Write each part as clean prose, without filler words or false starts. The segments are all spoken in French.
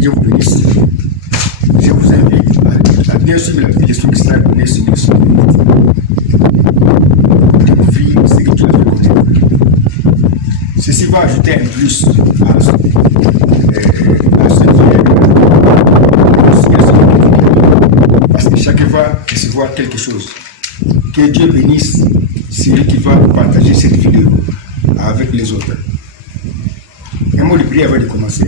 Dieu vous bénisse. Je vous invite à bien suivre la prédication qui sera donnée sur le son pour découvrir ce que Dieu a fait connaître. Ceci va ajouter un plus à ce qui est parce que chacun va recevoir quelque chose. Que Dieu bénisse celui qui va partager cette vidéo avec les autres. Un mot de prière avant de commencer.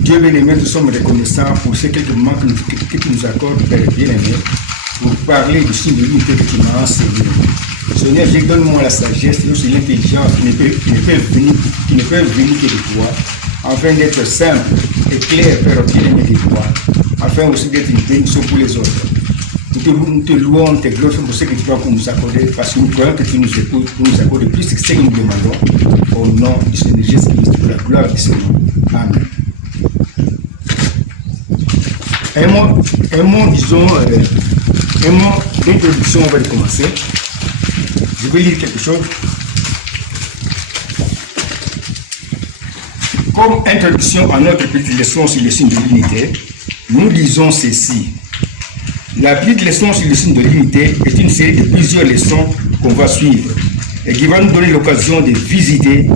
Dieu bien-aimé, nous sommes reconnaissants pour ces quelques moments que tu nous accordes, Père bien-aimé, pour parler du signe de l'unité que tu m'as enseigné. Seigneur, donne-moi la sagesse et aussi l'intelligence qui ne peuvent venir que de toi, afin d'être simple et clair, Père bien-aimé, de toi, afin aussi d'être une bénédiction pour les autres. Nous te louons, nous te glorifions pour ce que tu vas nous accorder, parce que nous croyons que tu nous écoutes pour nous accorder plus que ce que nous demandons. Au nom du Seigneur Jésus-Christ, pour la gloire du Seigneur. Amen. Un mot d'introduction, on va commencer. Je vais lire quelque chose. Comme introduction à notre petite leçon sur le signe de l'unité, nous lisons ceci. La petite leçon sur le signe de l'unité est une série de plusieurs leçons qu'on va suivre et qui va nous donner l'occasion de visiter,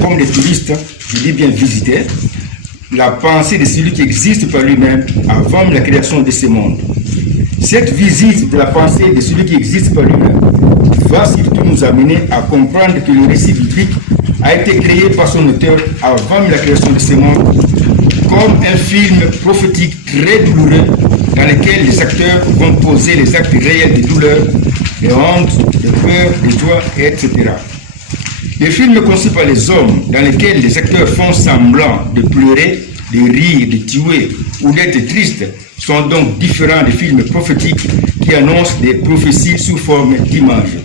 comme des touristes, je dis bien visiter, la pensée de celui qui existe par lui-même avant la création de ce monde. Cette visite de la pensée de celui qui existe par lui-même va surtout nous amener à comprendre que le récit biblique a été créé par son auteur avant la création de ce monde comme un film prophétique très douloureux dans lequel les acteurs vont poser les actes réels de douleur, de honte, de peur, de joie, etc. Les films conçus par les hommes dans lesquels les acteurs font semblant de pleurer, de rire, de tuer ou d'être tristes sont donc différents des films prophétiques qui annoncent des prophéties sous forme d'images.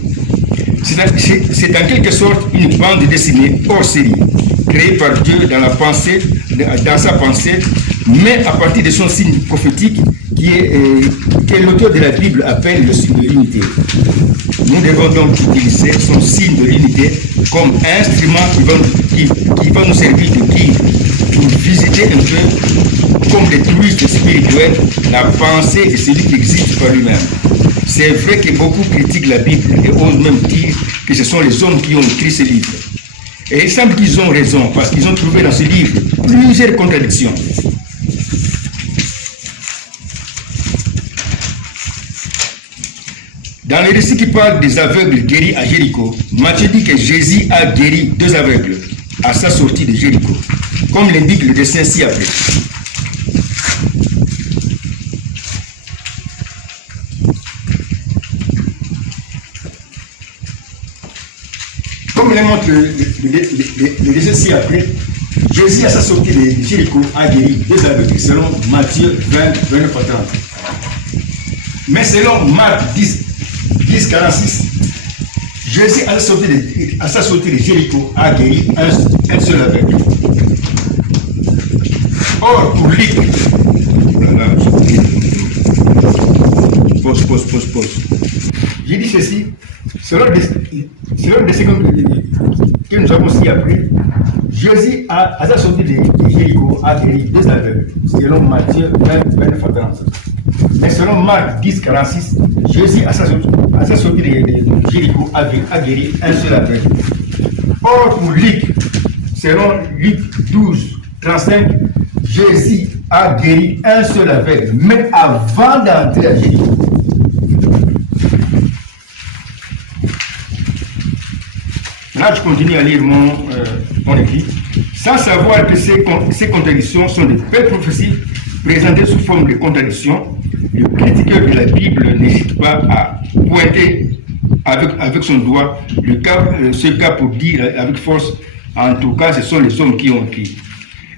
C'est en quelque sorte une bande dessinée hors série, créée par Dieu dans sa pensée, mais à partir de son signe prophétique que l'auteur de la Bible appelle le signe de l'unité. Nous devons donc utiliser son signe de l'unité comme instrument qui va nous servir de guide pour visiter un peu, comme des touristes spirituels, la pensée de celui qui existe par lui-même. C'est vrai que beaucoup critiquent la Bible et osent même dire que ce sont les hommes qui ont écrit ce livre. Et il semble qu'ils ont raison parce qu'ils ont trouvé dans ce livre plusieurs contradictions. Dans le récit qui parle des aveugles guéris à Jéricho, Matthieu dit que Jésus a guéri 2 aveugles à sa sortie de Jéricho, comme l'indique le dessin ci-après. Comme le montre le dessin ci-après, Jésus à sa sortie de Jéricho a guéri 2 aveugles, selon Matthieu 20, 29 à 30. Mais selon Marc 10, 46, Jésus à sa sortie de Jéricho a guéri un seul aveugle. Or, pour Luc, pause. J'ai dit ceci, selon le dessin que nous avons aussi appris, Jésus à sa sortie de Jéricho a guéri 2 aveugles, selon Matthieu 20, 29 à 30. Mais selon Marc 10, 46, Jésus à sa sortie de Jéricho a guéri un seul aveugle. Or, pour Luc, selon Luc 12, 35, Jésus a guéri un seul aveugle, mais avant d'entrer à Jéricho. Là, je continue à lire mon écrit, sans savoir que ces contradictions sont de belles prophéties présentées sous forme de contradictions. Le critiqueur de la Bible n'hésite pas à pointer avec son doigt ce cas pour dire avec force, en tout cas, ce sont les hommes qui ont écrit.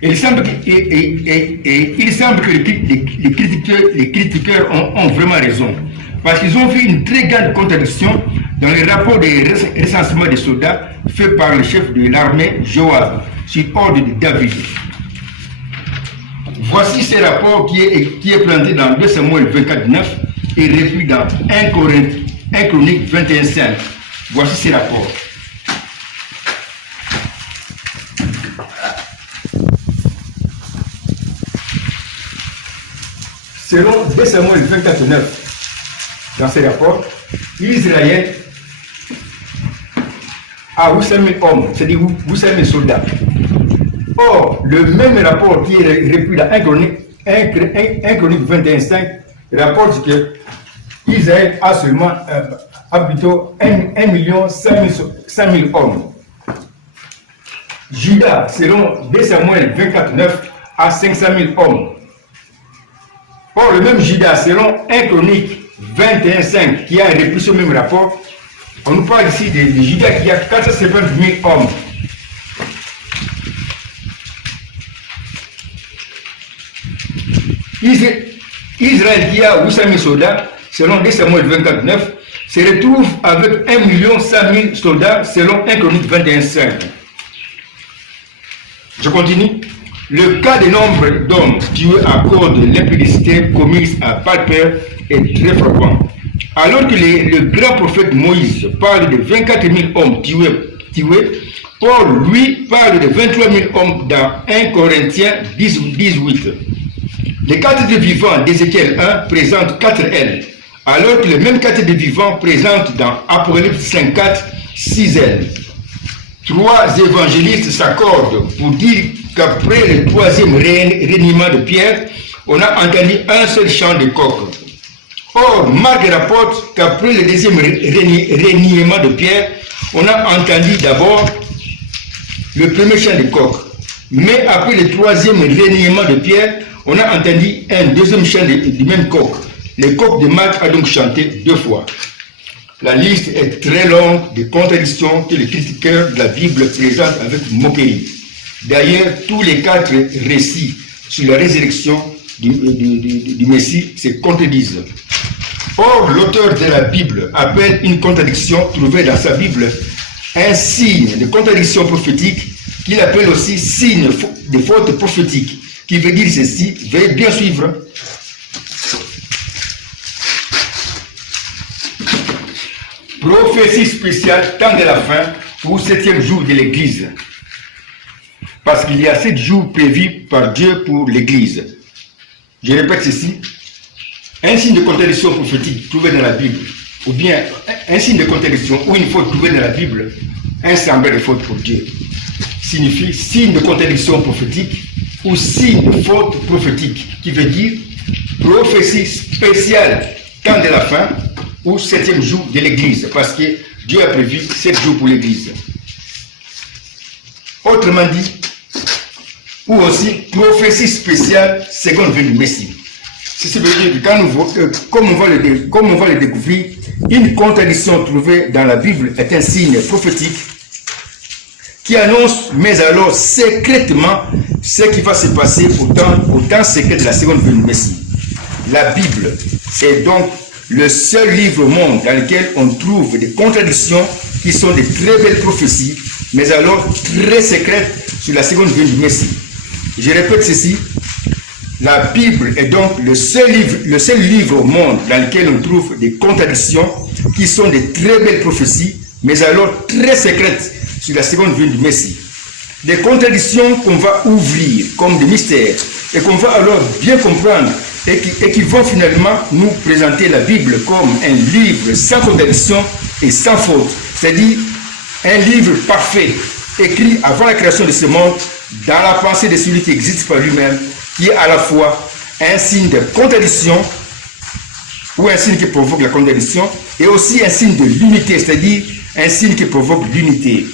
Et il semble que les critiqueurs ont vraiment raison, parce qu'ils ont vu une très grande contradiction dans les rapports de recensement des soldats faits par le chef de l'armée Joab sur ordre de David. Voici ce rapport qui est planté dans 2 Samuel 24, 9 et repris dans 1 Chronique 21, 5. Voici ces rapports. selon 2 Samuel 24:9, dans ce rapport, Israël a 800 000 hommes, c'est-à-dire 800 000 soldats. Or, le même rapport qui est repris dans 1 Chronique 21:5 rapporte que Israël a seulement plutôt 1 500 000 hommes. Juda, selon 2 Samuel 24:9, a 500 000 hommes. Or, le même Juda, selon 1 Chronique 21:5, qui a repris ce même rapport, on nous parle ici de Juda qui a 470 000 hommes. Israël qui a 800 000 soldats, selon 2 Samuel 24:9, se retrouve avec 1 100 000 soldats, selon 1 Chronique 21:5. Je continue. Le cas des nombres d'hommes tués à cause de l'impudicité commise à Baal-Péor est très fréquent. Alors que le grand prophète Moïse parle de 24 000 hommes tués, Paul, lui, parle de 23 000 hommes dans 1 Corinthiens 18. Les quatre de vivants d'Ézéchiel 1 présentent 4 ailes, alors que les mêmes quatre de vivants présentent dans Apocalypse 5:4 6 ailes. 3 évangélistes s'accordent pour dire qu'après le troisième reniement de Pierre, on a entendu un seul chant de coq. Or, Marc rapporte qu'après le deuxième reniement de Pierre, on a entendu d'abord le premier chant de coq. Mais après le troisième reniement de Pierre, on a entendu un deuxième chant du même coq. Le coq de Marc a donc chanté 2 fois. La liste est très longue de contradictions que les critiqueurs de la Bible présentent avec moquerie. D'ailleurs, tous les 4 récits sur la résurrection du Messie se contredisent. Or, l'auteur de la Bible appelle une contradiction trouvée dans sa Bible un signe de contradiction prophétique qu'il appelle aussi signe de faute prophétique, qui veut dire ceci, veuillez bien suivre. Prophétie spéciale temps de la fin ou 7e jour de l'Église. Parce qu'il y a 7 jours prévus par Dieu pour l'Église. Je répète ceci. Un signe de contradiction prophétique trouvé dans la Bible, ou bien un signe de contradiction ou une faute trouvée dans la Bible, un semblable de faute pour Dieu, signifie signe de contradiction prophétique ou signe de faute prophétique, qui veut dire prophétie spéciale temps de la fin ou 7e jour de l'Église, parce que Dieu a prévu 7 jours pour l'Église. Autrement dit, ou aussi prophétie spéciale seconde venue du Messie. Ceci veut dire que comme on va le découvrir, une contradiction trouvée dans la Bible est un signe prophétique qui annonce, mais alors secrètement, ce qui va se passer au temps secret de la seconde venue du Messie. La Bible est donc le seul livre au monde dans lequel on trouve des contradictions qui sont de très belles prophéties, mais alors très secrètes sur la seconde venue du Messie. Je répète ceci, la Bible est donc le seul livre au monde dans lequel on trouve des contradictions qui sont de très belles prophéties, mais alors très secrètes sur la seconde venue du Messie. Des contradictions qu'on va ouvrir comme des mystères et qu'on va alors bien comprendre et qui vont finalement nous présenter la Bible comme un livre sans contradiction et sans faute, c'est-à-dire un livre parfait, écrit avant la création de ce monde, dans la pensée de celui qui existe par lui-même, qui est à la fois un signe de contradiction ou un signe qui provoque la contradiction et aussi un signe de l'unité, c'est-à-dire un signe qui provoque l'unité,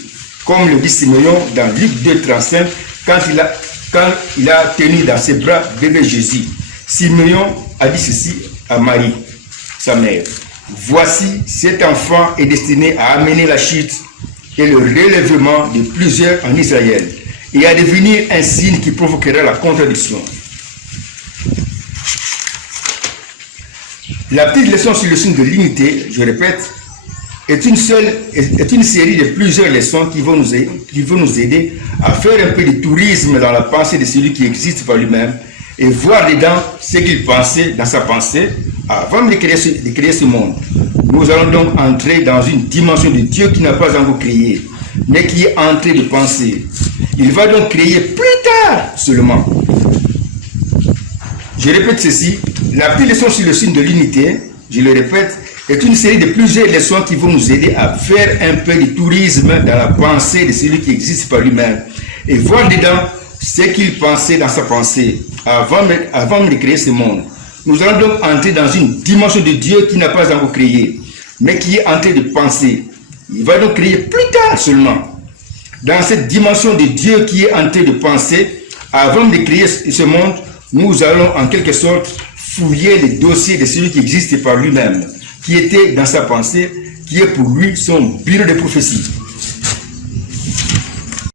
comme le dit Simeon dans Luc 2:35 quand il a tenu dans ses bras bébé Jésus. Simeon a dit ceci à Marie, sa mère. Voici, cet enfant est destiné à amener la chute et le relèvement de plusieurs en Israël et à devenir un signe qui provoquera la contradiction. La petite leçon sur le signe de l'unité, je répète, est une série de plusieurs leçons qui vont nous aider à faire un peu de tourisme dans la pensée de celui qui existe par lui-même et voir dedans ce qu'il pensait dans sa pensée avant de créer ce monde. Nous allons donc entrer dans une dimension de Dieu qui n'a pas encore créé, mais qui est en train de penser. Il va donc créer plus tard seulement. Je répète ceci, la petite leçon sur le signe de l'unité, je le répète, est une série de plusieurs leçons qui vont nous aider à faire un peu de tourisme dans la pensée de celui qui existe par lui-même et voir dedans ce qu'il pensait dans sa pensée avant de créer ce monde. Nous allons donc entrer dans une dimension de Dieu qui n'a pas encore créé, mais qui est en train de penser. Il va donc créer plus tard seulement. Dans cette dimension de Dieu qui est en train de penser, avant de créer ce monde, nous allons en quelque sorte fouiller les dossiers de celui qui existe par lui-même, qui était dans sa pensée, qui est pour lui son bureau de prophétie.